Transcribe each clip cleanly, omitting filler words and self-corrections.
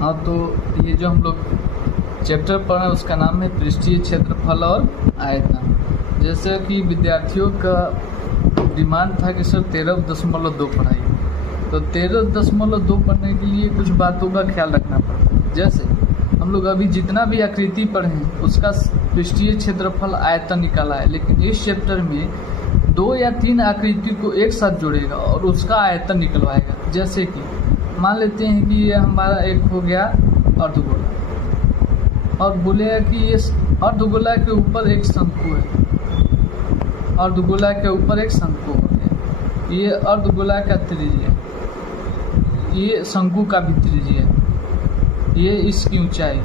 हाँ, तो ये जो हम लोग चैप्टर पढ़ रहे हैं उसका नाम है पृष्ठीय क्षेत्रफल और आयतन। जैसे कि विद्यार्थियों का डिमांड था कि सर 13.2 पढ़ाइए, तो 13.2 पढ़ने के लिए कुछ बातों का ख्याल रखना पड़ता है। जैसे हम लोग अभी जितना भी आकृति पढ़े हैं उसका पृष्ठीय क्षेत्रफल आयतन निकाला है, लेकिन इस चैप्टर में 2 या 3 आकृति को एक साथ जोड़ेगा और उसका आयतन निकलवाएगा। जैसे कि मान लेते हैं कि ये हमारा एक हो गया अर्धगोला, और बोलेगा कि ये अर्धगोला के ऊपर एक शंकु है, अर्धगोला के ऊपर एक शंकु हो गया, ये अर्धगोला का त्रिज्या, ये शंकु का भी त्रिज्या, ये इसकी ऊंचाई।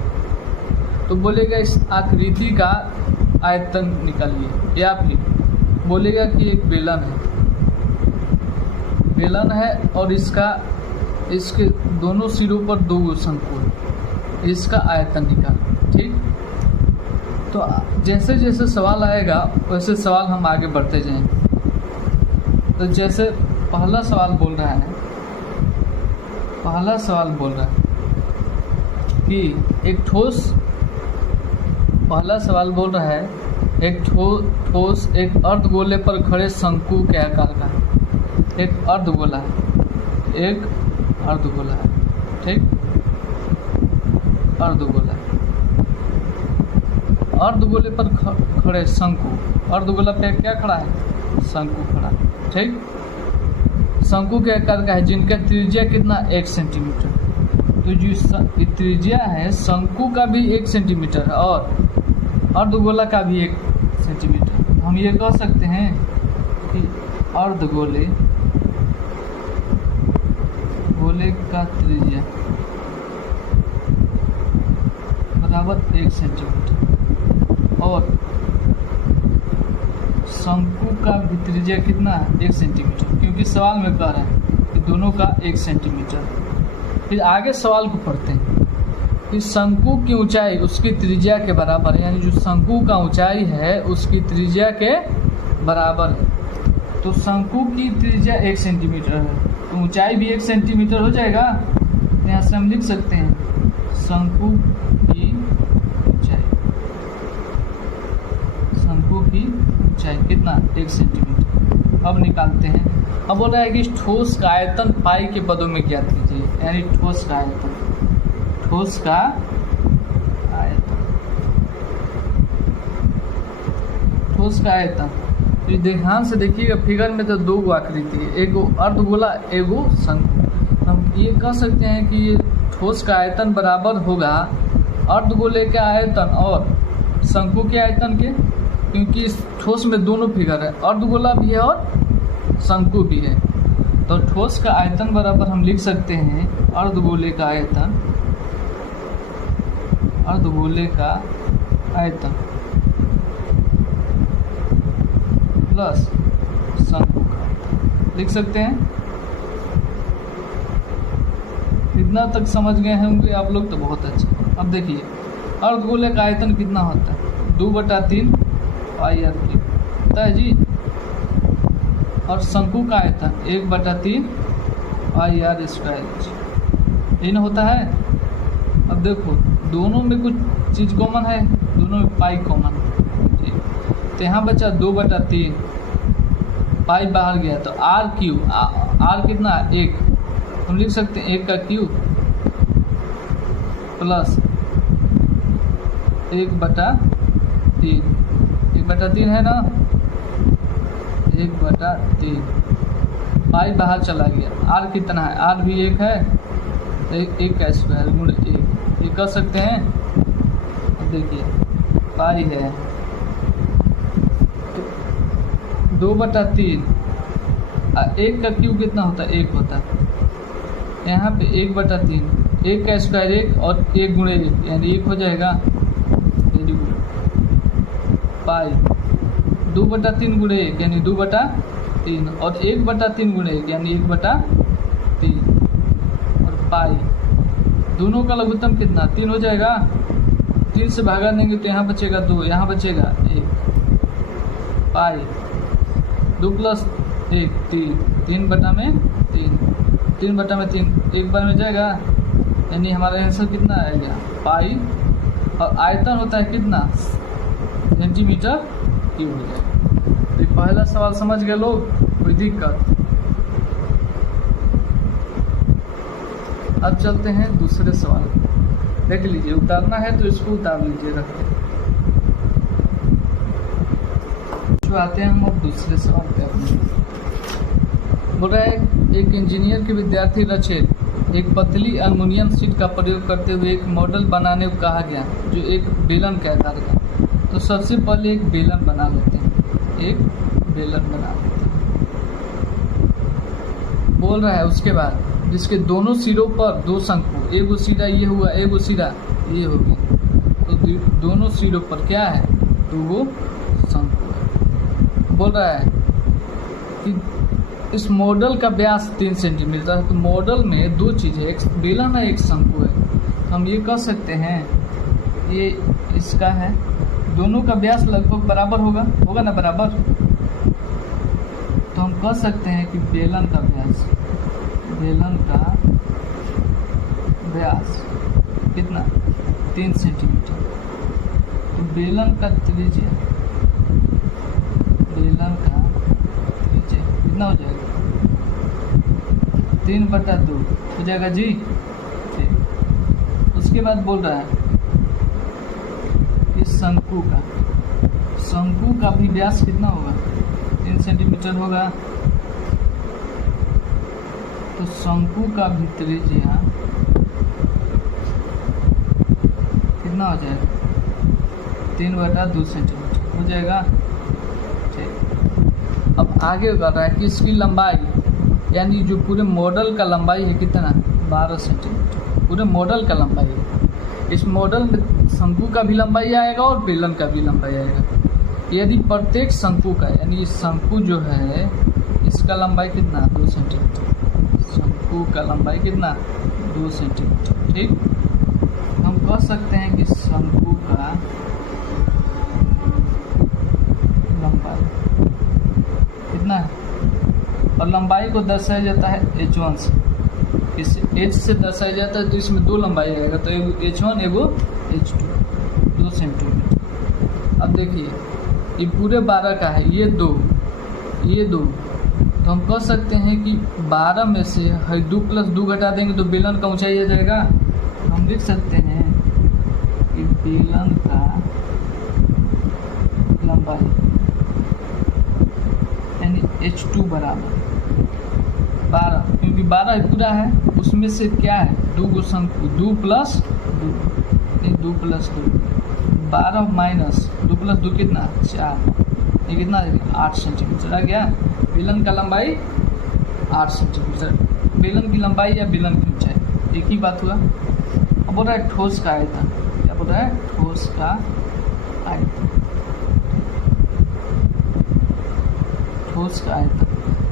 तो बोलेगा इस आकृति का आयतन निकालिए। या फिर बोलेगा कि एक बेलन है और इसके दोनों सिरों पर 2 शंकु है, इसका आयतन निकाल। ठीक, तो जैसे जैसे सवाल आएगा वैसे सवाल हम आगे बढ़ते जाएंगे। तो जैसे पहला सवाल बोल रहा है कि एक ठोस एक अर्धगोले पर खड़े शंकु के आकार का है। एक अर्धगोला है, ठीक, अर्धगोले पर खड़े शंकु, अर्धगोला पे क्या खड़ा है? शंकु खड़ा, ठीक। शंकु के आकार का है जिनका त्रिज्या कितना? 1 सेंटीमीटर। तो जो त्रिज्या है शंकु का भी 1 सेंटीमीटर है और अर्धगोला का भी 1 सेंटीमीटर। हम ये कह सकते हैं कि अर्धगोले का त्रिज्या बराबर 1 सेंटीमीटर और शंकु का भी त्रिज्या कितना है? 1 सेंटीमीटर, क्योंकि सवाल में कह रहे हैं कि दोनों का 1 सेंटीमीटर। फिर आगे सवाल को पढ़ते हैं कि शंकु की ऊंचाई उसकी त्रिज्या के बराबर है, यानी जो शंकु का ऊंचाई है उसकी त्रिज्या के बराबर है। तो शंकु की त्रिज्या 1 सेंटीमीटर है तो ऊंचाई भी 1 सेंटीमीटर हो जाएगा। यहाँ से हम लिख सकते हैं शंकु की ऊंचाई कितना? 1 सेंटीमीटर। अब निकालते हैं। अब बोल रहा है कि इस ठोस का आयतन पाई के पदों में ज्ञात कीजिए, यानी ठोस का आयतन। तो ध्यान से देखिएगा, फिगर में तो 2 आकृति है, एगो अर्धगोला एगो शंकु। हम ये कह सकते हैं कि ये ठोस का आयतन बराबर होगा अर्धगोले के आयतन और शंकु के आयतन के, क्योंकि इस ठोस में दोनों फिगर है, अर्धगोला भी है और शंकु भी है। तो ठोस का आयतन बराबर हम लिख सकते हैं अर्धगोले का आयतन प्लस शंकु का लिख सकते हैं। इतना तक समझ गए होंगे आप लोग तो बहुत अच्छा। अब देखिए अर्धगोले का आयतन कितना होता है? 2/3 पाई आर क्यूब होता है जी, और शंकु का आयतन 1/3 पाई आर स्क्वायर इन होता है। अब देखो दोनों में कुछ चीज़ कॉमन है, दोनों में पाई कॉमन है, ठीक। तो यहाँ बचा 2/3, पाई बाहर गया तो आर क्यूब, आर कितना? 1, हम लिख सकते हैं 1 का क्यूब प्लस 1/3, 1/3 है ना, 1/3, पाई बाहर चला गया। आर कितना है? आर भी 1 है, 1 का स्क्वायर गुण 1, ये कर सकते हैं। देखिए पाई है 2/3, 1 का क्यूब कितना होता है? 1 होता है। यहाँ पे 1/3, 1 का स्क्वायर 1 और 1 गुणे 1 यानी 1 हो जाएगा। Very good. पाई 2/3 गुणे 1 यानी 2/3 और 1/3 गुणे 1 यानी 1/3 और पाई दोनों का लघुत्तम कितना? 3 हो जाएगा। 3 से भागा देंगे तो यहाँ बचेगा 2, यहाँ बचेगा 1। पाई 2 + 1 3, 3/3, 3/3 एक बार में जाएगा यानी हमारा आंसर कितना आएगा पाई, और आयतन होता है कितना सेंटीमीटर क्यूब हो जाएगा। तो पहला सवाल समझ गए लोग, कोई दिक्कत? अब चलते हैं दूसरे सवाल, देख लीजिए, उतारना है तो इसको उतार लीजिएगा। जो आते हैं हम अब दूसरे सवाल पे अपने। बोल रहा है एक इंजीनियर के विद्यार्थी रचेल एक पतली एल्युमिनियम शीट का प्रयोग करते हुए एक मॉडल बनाने को कहा गया जो एक बेलन के आकार का। तो सबसे पहले एक बेलन बना लेते हैं, एक बेलन बना लेते हैं। बोल रहा है उसके बाद जिसके दोनों सिरों पर दो शंकु, एक सिरा ये हुआ, एक सिरा ये हो गया, तो दोनों सिरों पर क्या है, दो शंकु है। बोल रहा है कि इस मॉडल का व्यास 3 सेंटीमीटर है। तो मॉडल में दो चीज़ है, एक बेलन है, एक शंकु है। हम ये कह सकते हैं ये इसका है, दोनों का व्यास लगभग बराबर होगा ना, बराबर। तो हम कह सकते हैं कि बेलन का व्यास कितना, 3 सेंटीमीटर। तो बेलन का त्रिज्या कितना हो जाएगा, 3/2 हो जाएगा जी। ठीक, उसके बाद बोल रहा है कि शंकु का भी व्यास कितना होगा, 3 सेंटीमीटर होगा। तो शंकु का भी त्रिज्या कितना हो जाएगा, 3/2 सेंटीमीटर हो जाएगा। ठीक, अब आगे कर रहा है कि इसकी लंबाई, यानी जो पूरे मॉडल का लंबाई है कितना, 12 सेंटीमीटर पूरे मॉडल का लंबाई है। इस मॉडल में शंकु का भी लंबाई आएगा और बेलन का भी लंबाई आएगा। यदि प्रत्येक शंकु का, यानी इस शंकु जो है इसका लंबाई कितना, 2 सेंटीमीटर, शंकु का लंबाई कितना, 2 सेंटीमीटर। ठीक, हम कह सकते हैं कि शंकु का लंबाई कितना है, और लंबाई को दर्शाया जाता है h1 से, इस h से दर्शाया जाता है। तो इसमें दो लंबाई आएगा, तो एगो h1 एगो h2, 2 सेंटीमीटर। अब देखिए ये पूरे 12 का है, ये दो, तो हम कह सकते हैं कि 12 में से 2 + 2 घटा देंगे तो बेलन का ऊंचाई आ जाएगा। हम लिख सकते हैं कि बेलन का लंबाई यानी h2 बराबर 12, क्योंकि 12 पूरा है, उसमें से क्या है, 2 शंकु, 2 + 2, 12 माइनस 2 + 2 कितना, 4, ये कितना 8 सेंटीमीटर आ गया। बेलन का लंबाई 8 सेंटीमीटर, बेलन की लंबाई या बेलन की ऊंचाई एक ही बात हुआ। अब बोल रहा है ठोस का आयतन, क्या बोल रहा है, ठोस का आयतन,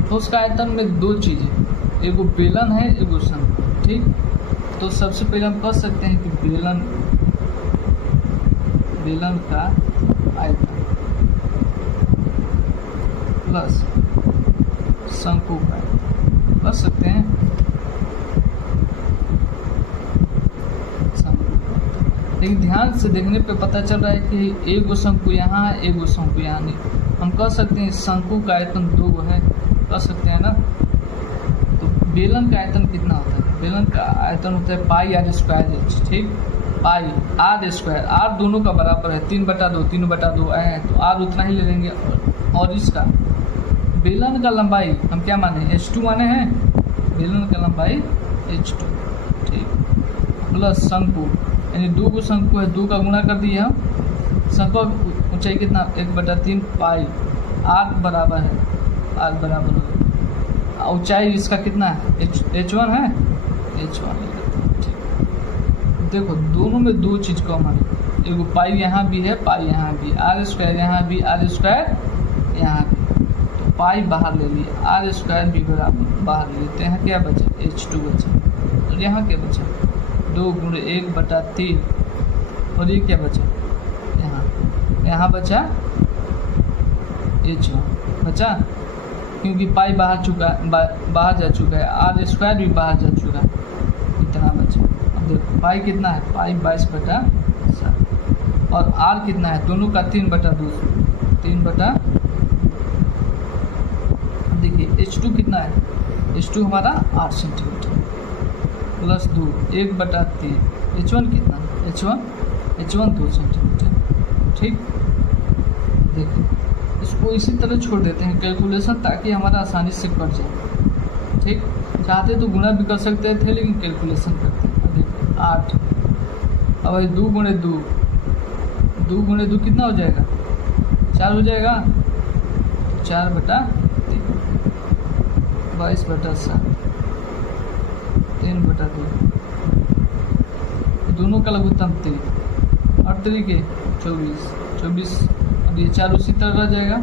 ठोस का आयतन में दो चीज़ें, एगो बेलन है, एगो शंकु। ठीक, तो सबसे पहले हम कह सकते हैं कि बेलन का आयतन प्लस शंकु का आयतन कर सकते हैं, लेकिन ध्यान से देखने पे पता चल रहा है कि एगो शंकु यहाँ है, एगो शंकु यहाँ नहीं। हम कह सकते हैं शंकु का आयतन 2 है, कह सकते हैं ना। तो बेलन का आयतन कितना होता है, बेलन का आयतन होता है πr²। ठीक, πr², r दोनों का बराबर है, 3/2 आए हैं तो r उतना ही ले लेंगे। और इसका बेलन का लंबाई हम क्या माने, h2 माने हैं, बेलन का लंबाई h2। ठीक, प्लस शंकु, यानी 2 शंकु है, 2 का गुणा कर दिए हम। शंकु ऊंचाई कितना, 1/3 पाई, r बराबर है, r बराबर है, ऊंचाई इसका कितना है, h1 है, h1। ठीक, देखो दोनों में दो चीज़ कॉमन है, एगो पाई यहाँ भी है, पाई यहाँ भी, r² यहाँ भी, r² यहाँ भी। तो पाई बाहर ले लिए, r² भी बराबर बाहर लेते हैं, क्या बचा, h2 बचा। और यहाँ क्या बचा, 2 × 1/3, और ये क्या बचा, यहाँ बचा h1 बचा, क्योंकि पाई बाहर जा चुका है, r² भी बाहर जा चुका है, इतना बचा। अब देखो पाई कितना है, पाई 22/7 और आर कितना है दोनों का 3/2, 3/। देखिए H2 कितना है, H2 हमारा 8 सेंटीमीटर प्लस 2 1/3। H1 कितना, H1 2 सेंटीमीटर। ठीक, देखिए इसको इसी तरह छोड़ देते हैं कैलकुलेशन ताकि हमारा आसानी से कट जाए। ठीक, चाहते तो गुणा भी कर सकते थे लेकिन कैलकुलेशन करते हैं। देखिए 8, अब 2 × 2, 2 × 2 कितना हो जाएगा, 4 हो जाएगा, 4/3, 22/7, 3/2, दोनों का लघुत्तम 3 और 3 के 24, और ये 4 उसी तरह रह जाएगा,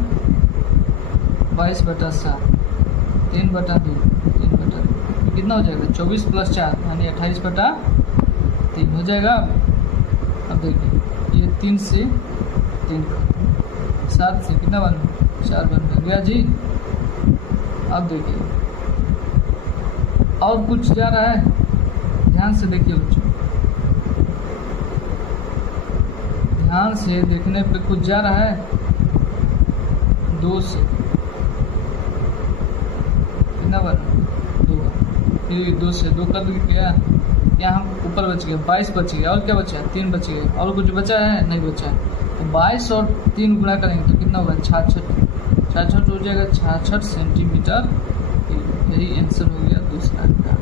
22/7, 3/2, 3/2 कितना हो जाएगा, 24 + 4 यानी 28/3 हो जाएगा। अब देखिए ये 3 से 3 7 से कितना बन 4 बन गया जी। अब देखिए और कुछ जा रहा है, ध्यान से देखिए बच्चों, ध्यान से देखने पे कुछ जा रहा है, 2 से कितना बना 2, फिर 2 से 2 कर गया, यहाँ हम ऊपर बच गया 22 बच गया, और क्या बचा है 3 बच गए, और कुछ बचा है नहीं बचा है। तो 22 और 3 गुणा करेंगे तो कितना होगा 66 हो जाएगा, 66 सेंटीमीटर। यही आंसर हो गया दूसरा का।